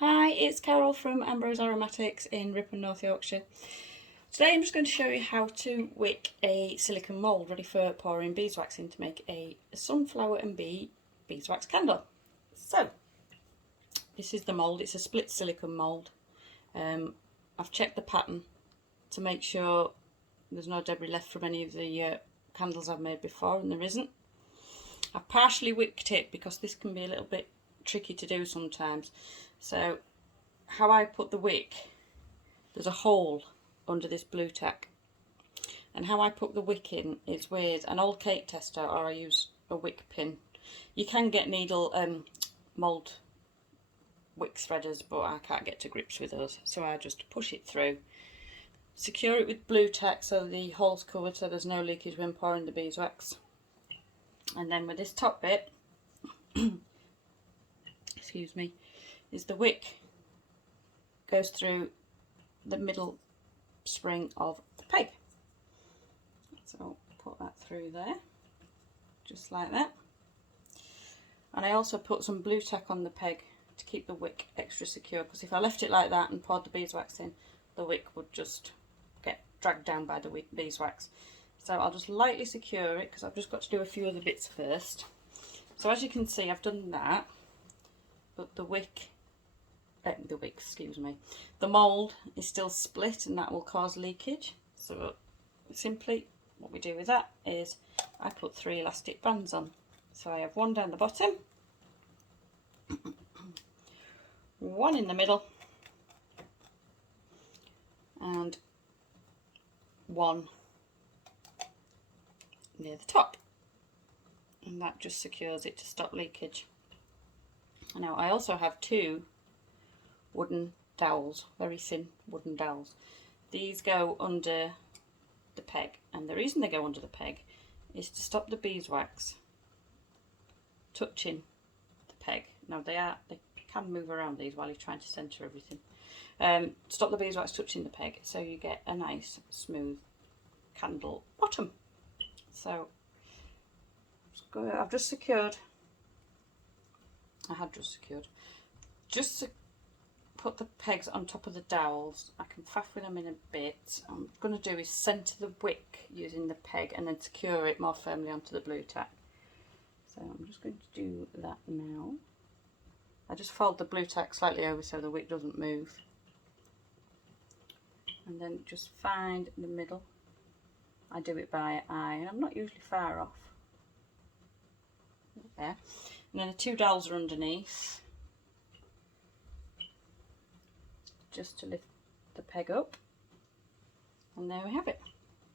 Hi, it's Carol from Ambrose Aromatics in Ripon, North Yorkshire. Today I'm just going to show you how to wick a silicone mould ready for pouring beeswax in to make a sunflower and bee beeswax candle. So, this is the mould. It's a split silicone mould. I've checked the pattern to make sure there's no debris left from any of the candles I've made before, and there isn't. I've partially wicked it because this can be a little bit tricky to do sometimes. So how I put the wick, there's a hole under this blue tack, and how I put the wick in is with an old cake tester, or I use a wick pin. You can get needle mould wick threaders, but I can't get to grips with those, so I just push it through, secure it with blue tack so the hole's covered so there's no leakage when pouring the beeswax. And then with this top bit excuse me, is the wick goes through the middle spring of the peg. So I'll put that through there, just like that. And I also put some blue tack on the peg to keep the wick extra secure, because if I left it like that and poured the beeswax in, the wick would just get dragged down by the beeswax. So I'll just lightly secure it because I've just got to do a few other bits first. So as you can see, I've done that, but the mould is still split, and that will cause leakage. So simply what we do with that is I put 3 elastic bands on. So I have one down the bottom, one in the middle, and one near the top, and that just secures it to stop leakage. Now I also have 2 wooden dowels, very thin wooden dowels. These go under the peg, and the reason they go under the peg is to stop the beeswax touching the peg. Now they can move around these while you're trying to centre everything. Stop the beeswax touching the peg so you get a nice smooth candle bottom. So I've just secured, just to put the pegs on top of the dowels. I can faff with them in a bit. What I'm going to do is centre the wick using the peg and then secure it more firmly onto the blue tack. So I'm just going to do that now. I just fold the blue tack slightly over so the wick doesn't move, and then just find the middle. I do it by eye, and I'm not usually far off. There. And then the 2 dowels are underneath, just to lift the peg up, and there we have it.